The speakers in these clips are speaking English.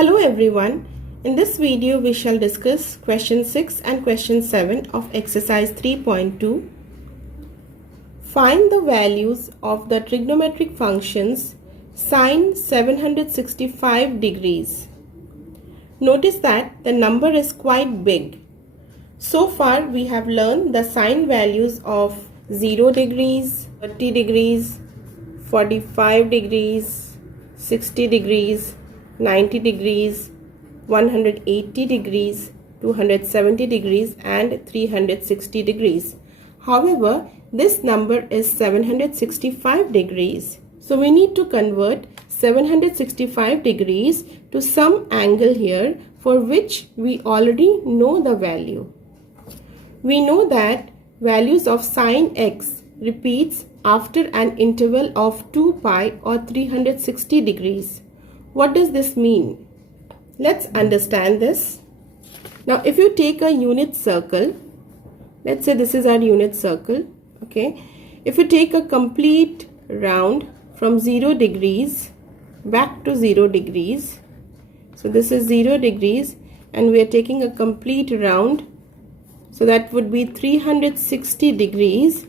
Hello everyone. In this video we shall discuss question 6 and question 7 of exercise 3.2. Find the values of the trigonometric functions sine 765 degrees. Notice that the number is quite big. So far we have learned the sine values of 0 degrees, 30 degrees, 45 degrees, 60 degrees, 90 degrees, 180 degrees, 270 degrees and 360 degrees. However, this number is 765 degrees. So we need to convert 765 degrees to some angle here for which we already know the value. We know that values of sine x repeats after an interval of 2 pi or 360 degrees. What does this mean? Let's understand this. Now if you take a unit circle, let's say this is our unit circle, okay. If you take a complete round from 0 degrees back to 0 degrees, so this is 0 degrees and we are taking a complete round, so that would be 360 degrees.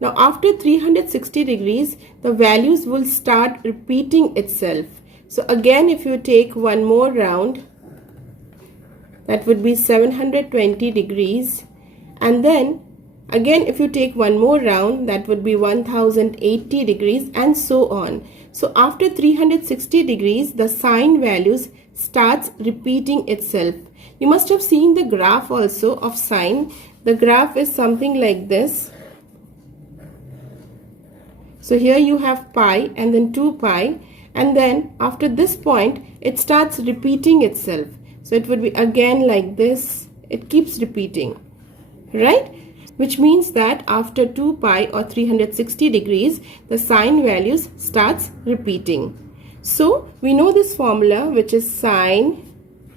Now after 360 degrees, the values will start repeating itself. So again, if you take one more round, that would be 720 degrees. And then again, if you take one more round, that would be 1080 degrees and so on. So after 360 degrees, the sine values starts repeating itself. You must have seen the graph also of sine. The graph is something like this. So here you have pi and then 2 pi. And then after this point, it starts repeating itself. So it would be again like this. It keeps repeating, right? Which means that after 2 pi or 360 degrees, the sine values starts repeating. So we know this formula, which is sine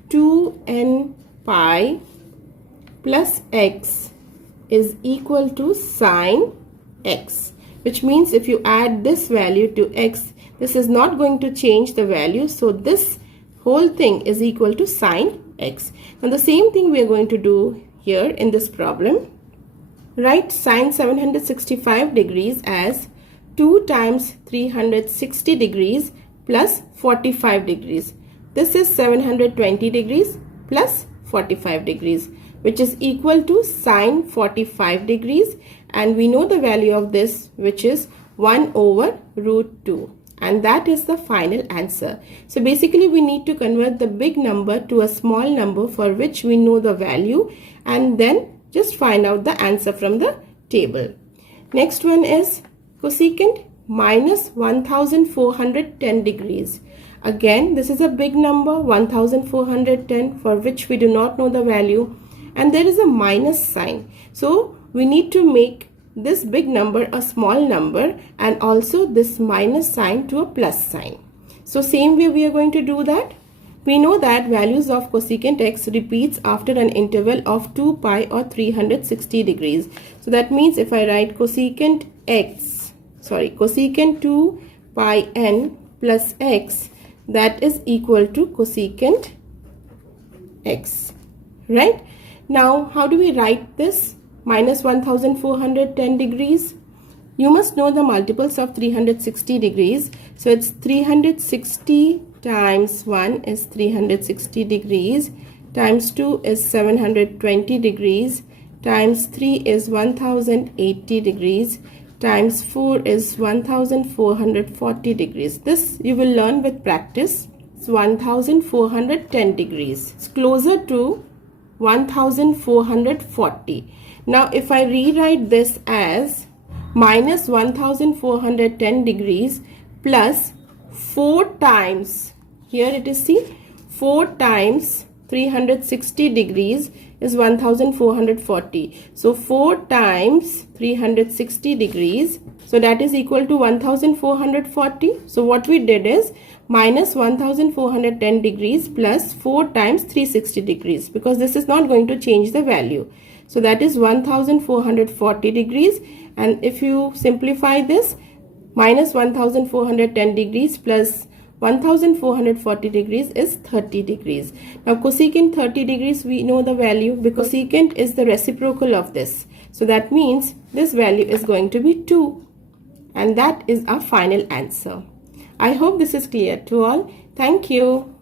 2n pi plus x is equal to sine x. Which means if you add this value to x, this is not going to change the value. So this whole thing is equal to sine x. Now the same thing we are going to do here in this problem. Write sine 765 degrees as 2 times 360 degrees plus 45 degrees. This is 720 degrees plus 45 degrees, which is equal to sine 45 degrees. And we know the value of this, which is 1 over root 2. And that is the final answer. So basically we need to convert the big number to a small number for which we know the value, and then just find out the answer from the table. Next one is cosecant minus 1410 degrees. Again, this is a big number, 1410, for which we do not know the value, and there is a minus sign. So we need to make this big number a small number and also this minus sign to a plus sign. So same way we are going to do that. We know that values of cosecant x repeats after an interval of 2 pi or 360 degrees. So that means if I write cosecant 2 pi n plus x, that is equal to cosecant x, right? Now how do we write this? Minus 1410 degrees. You must know the multiples of 360 degrees. So it's 360 times 1 is 360 degrees, times 2 is 720 degrees, times 3 is 1080 degrees, times 4 is 1440 degrees. This you will learn with practice. It's 1410 degrees. It's closer to 1440. Now if I rewrite this as minus 1410 degrees plus 4 times, here it is, see, 4 times 360 degrees is 1440. So 4 times 360 degrees, so that is equal to 1440. So what we did is minus 1410 degrees plus 4 times 360 degrees, because this is not going to change the value. So that is 1440 degrees, and if you simplify this, minus 1410 degrees plus 1440 degrees is 30 degrees. Now cosecant 30 degrees, we know the value because secant is the reciprocal of this. So that means this value is going to be 2. And that is our final answer. I hope this is clear to all. Thank you.